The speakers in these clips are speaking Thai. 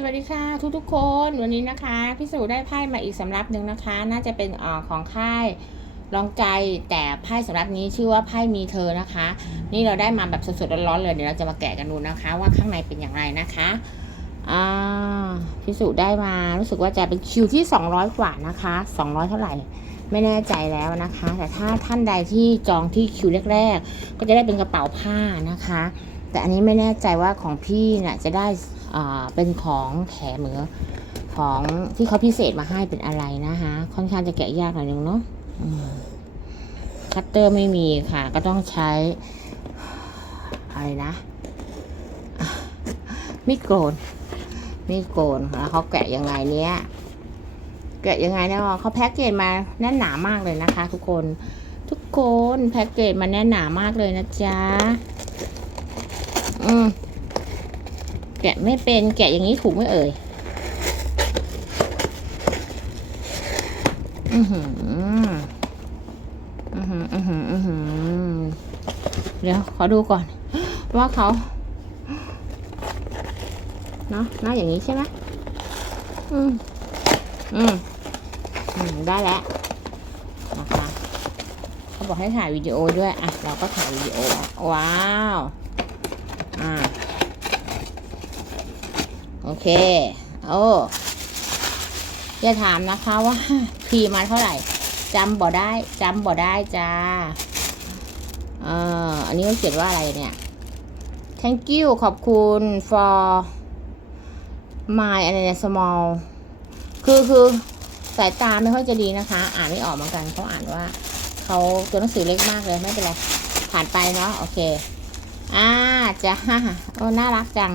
สวัสดีค่ะทุกทุกๆคนวันนี้นะคะพี่สุได้ไพ่มาอีกสำรับหนึ่งนะคะ น่าจะเป็นออของค่ายลองใจแต่ไพ่สำรับนี้ชื่อว่าไพ่มีเธอนะคะ นี่เราได้มาแบบสดๆร้อนๆเลยเดี๋ยวเราจะมาแกะกันดูนะคะ ว่าข้างในเป็นอย่างไรนะคะอ่าพี่สุได้มารู้สึกว่าจะเป็นคิวที่ 200 กว่านะคะ 200 เท่าไหร่ไม่แน่ใจแล้วนะคะ แต่ถ้าท่านใดที่จองที่คิวแรกๆ ก็จะได้เป็นกระเป๋าผ้านะคะ แต่อันนี้ไม่แน่ใจว่าของพี่เนี่ยจะได้อ่าเป็นของแถมเหมือของที่เขาพิเศษมาให้เป็นอะไรนะคะค่อนข้างจะแกะยากหน่อยนึงเนาะคัตเตอร์ไม่มีค่ะ ก็ต้องใช้ อะไรนะมีดโกนมีดโกนแล้วเขาแกะยังไงเนี้ยแกะยังไงเนี่ยเขาแพ็กเกจมาแน่นหนามากเลยนะคะ ทุกคน ทุกคนแพ็กเกจมาแน่นหนามากเลยนะจ๊ะ อืมแกะไม่เป็นแกะอย่างนี้ถูกไหมเอ่ย อือหือ อือหือ อือหือ อือหือ เดี๋ยว ขอดูก่อน ว่าเขาเนาะหน้าอย่างนี้ใช่ไหมอืม อืม อืม ได้แล้วนะคะเขาบอกให้ถ่ายวิดีโอด้วย อะ เราก็ถ่ายวิดีโอ ว้าว อ่าโอเคโอ้อย่าถามนะคะว่าพีมาเท่าไหร่จำบ่ได้จำบ่ได้จ้าเอ่ออันนี้เขาเขียนว่าอะไรเนี่ย thank you ขอบคุณ for my อะไรเนี่ย small คือคือสายตาไม่ค่อยจะดีนะคะ อ่านไม่ออกเหมือนกันเขาอ่านว่า เขาตัวหนังสือเล็กมากเลยไม่เป็นไร ผ่านไปเนาะโอเค อ่าจ้าโอ้น่ารักจัง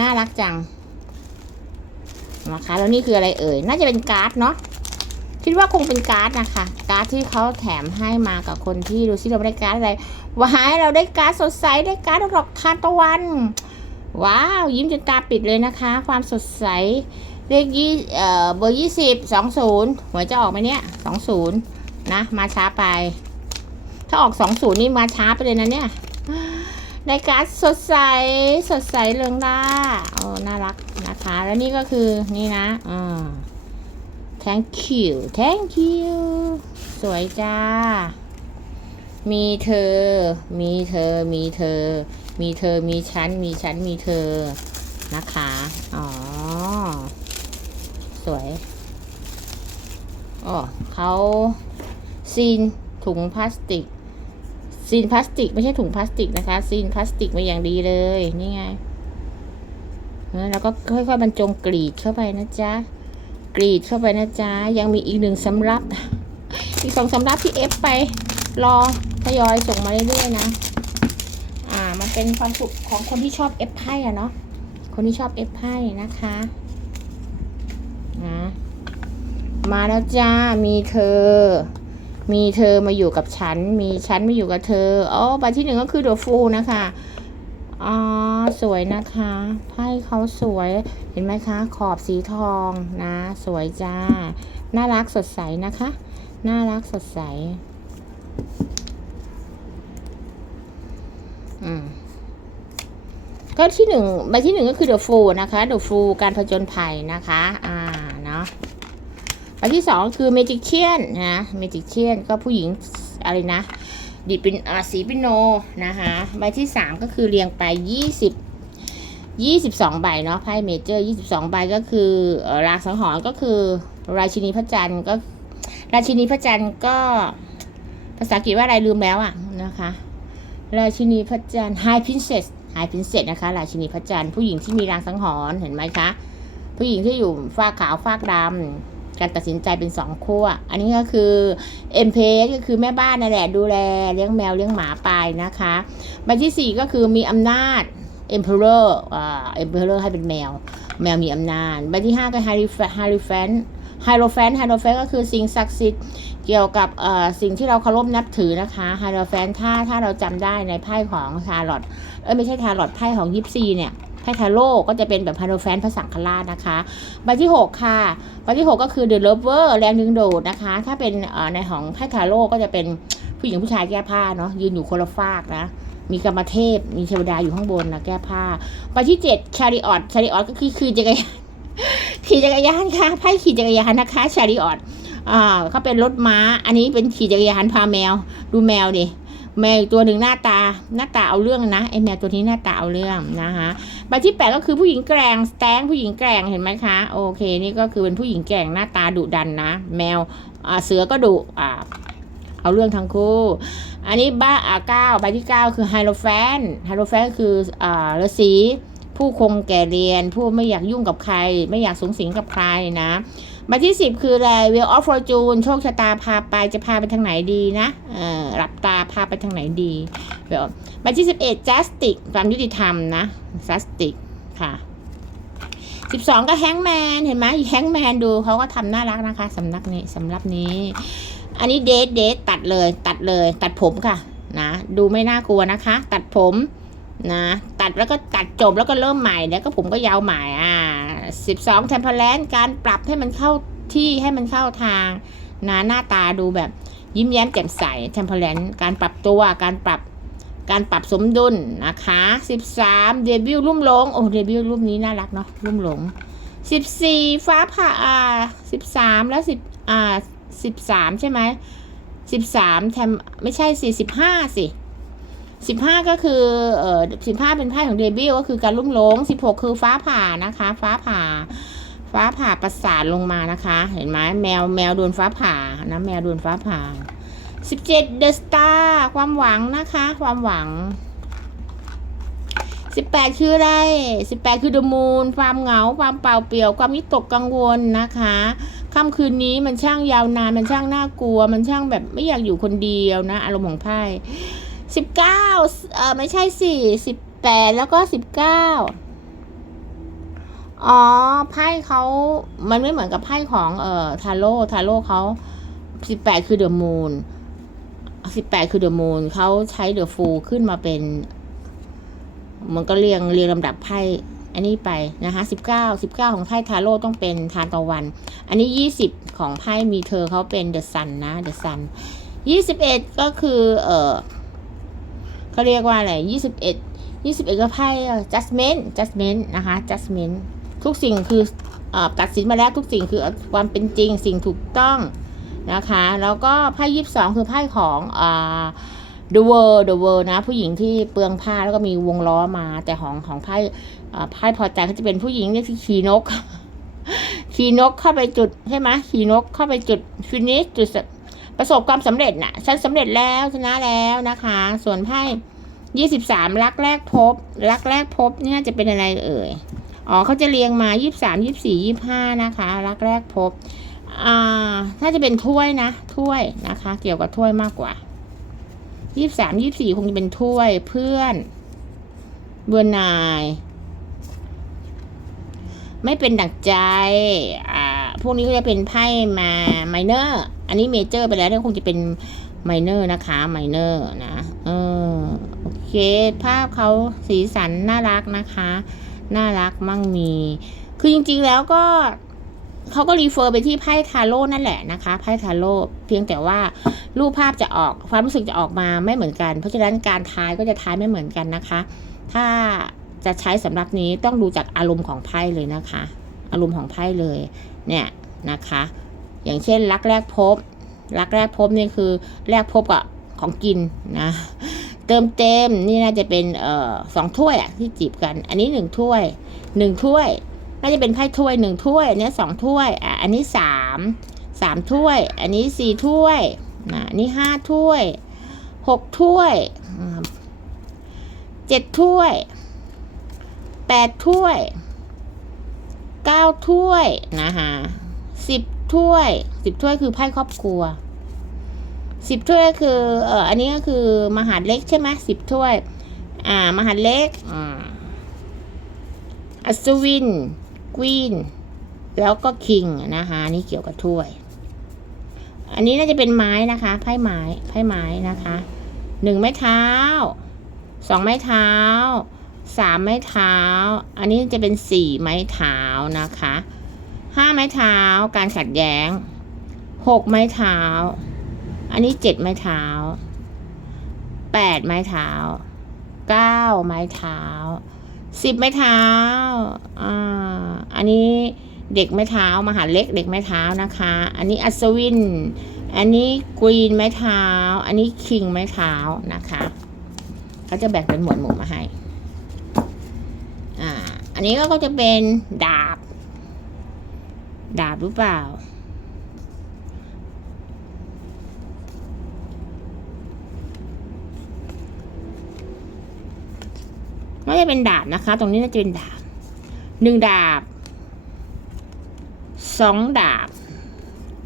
น่ารักจังนะคะแล้วนี่คืออะไรเอ่ย น่าจะเป็นการ์ดเนาะคิดว่าคงเป็นการ์ดนะคะ การ์ดที่เขาแถมให้มากับคนที่ดูซิเราได้การ์ดอะไรว้ายเราได้การ์ดสดใสได้การ์ดดอกทานตะวัน ว้าว ยิ้มจนตาปิดเลยนะคะ ความสดใสเลขยี่เอ่อเบอร์ยี่สิบสองศูนย์หวยจะออกไหมเนี่ยสองศูนย์นะ มาช้าไป ถ้าออกสองศูนย์นี่มาช้าไปเลยนะเนี่ย ในการสดใสสดใสเรืองร่าโอ้น่ารักนะคะ แล้วนี่ก็คือนี่นะอ่า thank you thank you สวยจ้า มีเธอ มีเธอ มีเธอ มีเธอ มีฉัน มีฉัน มีเธอ นะคะ อ๋อ สวยโอ้เขาซีนถุงพลาสติก ซีนพลาสติก ไม่ใช่ถุงพลาสติกนะคะ ซีนพลาสติกมาอย่างดีเลย นี่ไง แล้วก็ค่อยๆบรรจงกรีดเข้าไปนะจ๊ะ กรีดเข้าไปนะจ๊ะ ยังมีอีกหนึ่งสำรับ อีกสองสำรับที่เอฟไป รอทยอยส่งมาเรื่อยๆนะ อ่า มันเป็นความสุขของคนที่ชอบเอฟไพ่อะเนาะ คนที่ชอบเอฟไพ่นะคะนะมาแล้วจ้า มีเธอ มีเธอมาอยู่กับฉัน มีฉันมาอยู่กับเธออ๋อใบที่หนึ่งก็คือ The Fool นะคะอ๋อสวยนะคะไพ่เขาสวยเห็นไหมคะ ขอบสีทองนะ สวยจ้า น่ารักสดใสนะคะ น่ารักสดใส อืมก็ที่หนึ่งใบที่หนึ่งก็คือ The Fool นะคะ The Fool การผจญภัยนะคะ อ่า เนาะ อันที่สองคือเมจิเชียนนะเมจิเชียนก็ผู้หญิงอะไรนะ ดิดเป็นอาสีปิโนนะคะใบที่สามก็คือเรียงไปยี่สิบยี่สิบสองใบเนาะไพ่เมเจอร์ยี่สิบสองใบก็คือรางสังหรณ์ก็คือราชินีพระจันทร์ก็ ราชินีพระจันทร์ก็ภาษาอังกฤษว่าอะไรลืมแล้วอะนะคะ ราชินีพระจันทร์ High Princess High Princess นะคะ ราชินีพระจันทร์ผู้หญิงที่มีรางสังหรณ์เห็นไหมคะ ผู้หญิงที่อยู่ฝ้าขาวฝ้าดำ การตัดสินใจเป็นสองขั้วอันนี้ก็คือเอ็มเพก็คือแม่บ้านนั่นแหละดูแลเลี้ยงแมวเลี้ยงหมาไปนะคะใบที่สี่ก็คือมีอำนาจ emperor อ่า emperor ให้เป็นแมว แมวมีอำนาจใบที่ห้าก็ hierophant hierophant hierophant hierophant ก็คือสิ่งศักดิ์สิทธิ์เกี่ยวกับสิ่งที่เราเคารพนับถือนะคะ hierophant ถ้าถ้าเราจำได้ในไพ่ของทารลอตเอ้ยไม่ใช่ทารลอตไพ่ของยิปซีเนี่ย ไพ่ทาโร่ก็จะเป็นแบบ hierophant พระสังฆราชนะคะ ใบที่หกค่ะ ใบที่หกก็คือ The Lover แรงดึงดูดนะคะ ถ้าเป็นในของไพ่ทาโร่ก็จะเป็นผู้หญิงผู้ชายแก้ผ้าเนาะยืนอยู่คนละฝากนะมีกรรมเทพ มีเทวดาอยู่ข้างบนนะแก้ผ้าไปที่เจ็ดชาริออตชาริออตก็คือคือจักรยานขี่จักรยานค่ะไพ่ขี่จักรยานนะคะชาริออตอ่าเขาเป็นรถม้า อันนี้เป็นขี่จักรยานพาแมว ดูแมวดิ แมวตัวหนึ่งหน้าตาหน้าตาเอาเรื่องนะไอแมวตัวนี้หน้าตาเอาเรื่องนะคะใบที่แปดก็คือผู้หญิงแกร่งสแตงผู้หญิงแกร่งเห็นไหมคะโอเคนี่ก็คือเป็นผู้หญิงแกร่งหน้าตาดุดันนะ แมวเสือก็ดุอ่าเอาเรื่องทั้งคู่ อันนี้บ้าอ่าเก้าใบที่เก้าคือไฮโลแฟนไฮโลแฟนคืออ่าฤาษีผู้คงแก่เรียน ผู้ไม่อยากยุ่งกับใคร ไม่อยากสูงสิงกับใครนะ ใบที่สิบคืออะไร Wheel of Fortune โชคชะตาพาไปจะพาไปทางไหนดีนะเออหลับตาพาไปทางไหนดี Wheel of ใบที่สิบเอ็ด Justice ความยุติธรรมนะ Justice ค่ะสิบสองก็แฮงแมนเห็นไหมแฮงแมนดูเขาก็ทำน่ารักนะคะสำนักนี้สำหรับนี้ อันนี้เดทเดทตัดเลยตัดเลย ตัดผมค่ะนะดูไม่น่ากลัวนะคะ ตัดผมนะตัดแล้วก็ตัดจบแล้วก็เริ่มใหม่แล้วก็ผมก็ยาวใหม่อ่า สิบสองเทมเพลนการปรับให้มันเข้าที่ให้มันเข้าทางนะหน้าตาดูแบบยิ้มแย้มแจ่มใสเทมเพลนการปรับตัวการปรับการปรับสมดุลนะคะสิบสามเดบิวต์รุ่มหลง โอ้ เดบิวต์รูปนี้น่ารักเนาะรุ่มหลงสิบสี่ฟ้าผ่าอ่าสิบสามแล้วสิบอ่าสิบสามใช่ไหมสิบสามแทมไม่ใช่สี่สิบห้า สิบห้าก็คือเอ่อสิบห้าเป็นไพ่ของเดบิวก็คือการลุ่มหลงสิบหกคือฟ้าผ่านะคะ ฟ้าผ่า ฟ้าผ่าประสาทลงมานะคะ เห็นไหมแมวแมวโดนฟ้าผ่านะแมวโดนฟ้าผ่าสิบเจ็ดเดอะสตาร์ความหวังนะคะ ความหวังสิบแปดคืออะไรสิบแปดคือดมูนความเหงา ความเปล่าเปลี่ยว ความวิตกกังวลนะคะค่ำคืนนี้มันช่างยาวนาน มันช่างน่ากลัว มันช่างแบบไม่อยากอยู่คนเดียวนะ อารมณ์ของไพ่ สิบเก้าเออไม่ใช่สี่สิบแปดแล้วก็สิบเก้าอ๋อไพ่เขามันไม่เหมือนกับไพ่ของเอ่อทาโร่ทาโร่เขาสิบแปดคือเดอะมูนสิบแปดคือเดอะมูนเขาใช้เดอะฟูขึ้นมาเป็นมันก็เรียงเรียงลำดับไพ่อันนี้ไปนะคะสิบเก้าสิบเก้าของไพ่ทาโร่ต้องเป็นทานตะวัน อันนี้ยี่สิบของไพ่มีเธอเขาเป็นเดอะซันนะเดอะซันยี่สิบเอ็ดก็คือ เอ่อ เขาเรียกว่าอะไรยี่สิบเอ็ดยี่สิบเอ็ดก็ไพ่ judgment judgment นะคะ judgment ทุกสิ่งคืออตัดสินมาแล้วทุกสิ่งคือความเป็นจริงสิ่งถูกต้องนะคะ แล้วก็ไพ่ยี่สิบสองคือไพ่ของอ The World The World นะ ผู้หญิงที่เปลืองผ้าแล้วก็มีวงล้อมา แต่ของของไพ่ไพ่พอใจเขาจะเป็นผู้หญิงเนี่ยที่ขี่นก ขี่นกเข้าไปจุดใช่ไหมขี่นกเข้าไปจุดฟินิชจุด ประสบความสำเร็จน่ะฉันสำเร็จแล้วชนะแล้วนะคะ ส่วนไพ่ยี่สิบสามรักแรกพบ รักแรกพบเนี่ยจะเป็นอะไรเอ่ยอ๋อเขาจะเรียงมายี่สามยี่สี่ยี่ห้านะคะ รักแรกพบอ่าถ้าจะเป็นถ้วยนะถ้วยนะคะ เกี่ยวกับถ้วยมากกว่ายี่สามยี่สี่คงจะเป็นถ้วยเพื่อนเบื่อนาย ไม่เป็นดักใจ อ่า พวกนี้ก็จะเป็นไพ่มาไมเนอร์ อันนี้เมเจอร์ไปแล้วเนี่ยคงจะเป็นไมเนอร์นะคะไมเนอร์นะเออโอเค ภาพเขาสีสันน่ารักนะคะ น่ารักมั่งมี คือจริงๆแล้วก็เขาก็รีเฟอร์ไปที่ไพ่ทาโร่นั่นแหละนะคะไพ่ทาโร่เพียงแต่ว่ารูปภาพจะออกความรู้สึกจะออกมาไม่เหมือนกัน เพราะฉะนั้นการทายก็จะทายไม่เหมือนกันนะคะ ถ้าจะใช้สำหรับนี้ต้องดูจากอารมณ์ของไพ่เลยนะคะ อารมณ์ของไพ่เลยเนี่ยนะคะ อย่างเช่นรักแรกพบ รักแรกพบนี่คือแรกพบกับของกินนะ เติมเต็มนี่น่าจะเป็นเอ่อสองถ้วยอะที่จีบกัน อันนี้หนึ่งถ้วยหนึ่งถ้วย น่าจะเป็นไพ่ถ้วยหนึ่งถ้วยอันนี้สองถ้วยอะอันนี้สามสามถ้วย อันนี้สี่ถ้วยนะอันนี้ห้าถ้วยหกถ้วยเจ็ดถ้วยแปดถ้วยเก้าถ้วยนะคะสิบ ถ้วยสิบถ้วยคือไพ่ครอบครัวสิบถ้วยก็คือเอออันนี้ก็คือมหาดเล็กใช่ไหมสิบถ้วย อ่ามหาดเล็กอ่าอัศวินกวีนแล้วก็คิงนะคะนี่เกี่ยวกับถ้วย อันนี้น่าจะเป็นไม้นะคะไพ่ไม้ไพ่ไม้นะคะหนึ่งไม้เท้าสองไม้เท้าสามไม้เท้า อันนี้จะเป็นสี่ไม้เท้านะคะ ห้าไม้เท้า การขัดแย้งหกไม้เท้า อันนี้เจ็ดไม้เท้าแปดไม้เท้าเก้าไม้เท้าสิบไม้เท้าอ่าอันนี้เด็กไม้เท้ามหาเล็กเด็กไม้เท้านะคะ อันนี้อัศวิน อันนี้กรีนไม้เท้า อันนี้คิงไม้เท้านะคะเขาจะแบ่งเป็นหมวดหมู่มาให้ อ่า อันนี้ก็จะเป็นดาบ ดาบหรือเปล่า น่าจะเป็นดาบนะคะ ตรงนี้น่าจะเป็นดาบหนึ่งดาบสองดาบ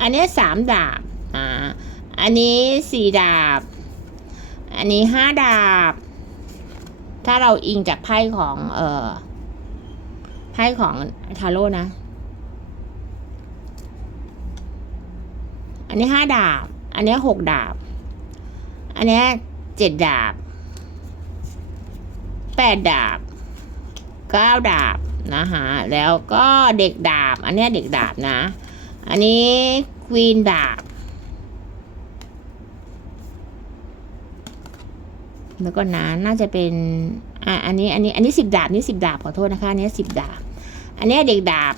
อันนี้สามดาบ อ่า อันนี้สี่ดาบ อันนี้ห้าดาบ ถ้าเราอิงจากไพ่ของ เอ่อ ไพ่ของทาโร่นะ อันนี้ห้าดาบ อันนี้หกดาบ อันนี้เจ็ดดาบแปดดาบเก้าดาบนะคะแล้วก็เด็กดาบ อันนี้เด็กดาบนะ อันนี้ควีนดาบ แล้วก็นะน่าจะเป็นอะอันนี้อันนี้อันนี้สิบดาบนี่สิบดาบขอโทษนะคะอันนี้สิบดาบ อันนี้เด็กดาบ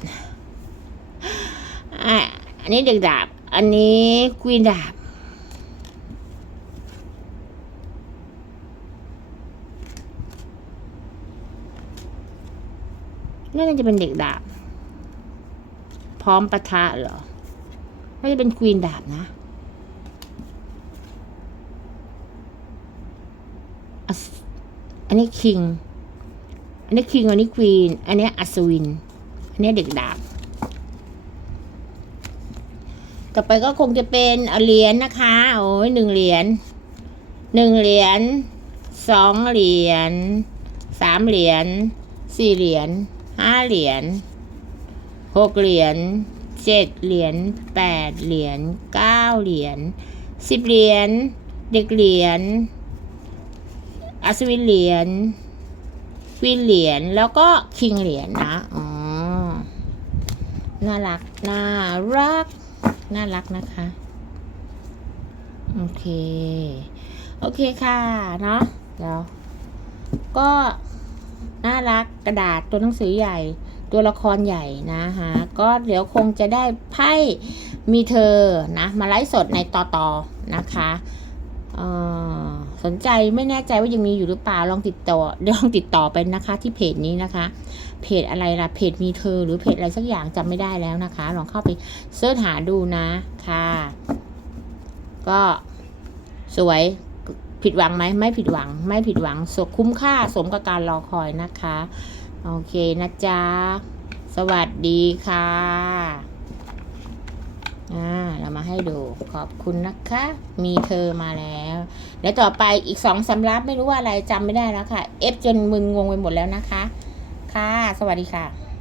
อะอันนี้เด็กดาบ อันนี้ควีนดาบ น่าจะเป็นเด็กดาบ พร้อมปะทะเหรอ น่าจะเป็นควีนดาบนะ อัสอันนี้คิง อันนี้คิง อันนี้ควีน อันนี้อัศวิน อันนี้เด็กดาบ ต่อไปก็คงจะเป็นเหรียญนะคะ โอ้ยหนึ่งเหรียญหนึ่งเหรียญสองเหรียญสามเหรียญสี่เหรียญห้าเหรียญหกเหรียญเจ็ดเหรียญแปดเหรียญเก้าเหรียญสิบเหรียญเด็กเหรียญอัศวินเหรียญวีนเหรียญแล้วก็คิงเหรียญนะอ๋อน่ารักน่ารัก น่ารักนะคะ โอเค โอเคค่ะเนาะเดี๋ยวก็น่ารักกระดาษตัวหนังสือใหญ่ ตัวละครใหญ่นะคะก็เดี๋ยวคงจะได้ไพ่มีเธอนะ มาไลฟ์สดในต่อต่อนะคะเอ่อ สนใจไม่แน่ใจว่ายังมีอยู่หรือเปล่าลองติดต่อลองติดต่อไปนะคะ ที่เพจนี้นะคะ เพจอะไรล่ะเพจมีเธอ หรือเพจอะไรสักอย่างจำไม่ได้แล้วนะคะ ลองเข้าไปเสิร์ชหาดูนะค่ะ ก็สวยผิดหวังไหมไม่ผิดหวัง ไม่ผิดหวังสมคุ้มค่าสมกับการรอคอยนะคะ โอเคนะจ๊ะ สวัสดีค่ะ อ่าเรามาให้ดูขอบคุณนะคะ มีเธอมาแล้วแล้วต่อไปอีกสองสำรับไม่รู้ว่าอะไรจำไม่ได้แล้วค่ะ เอฟจนมึนงงไปหมดแล้วนะคะ ค่ะ สวัสดีค่ะ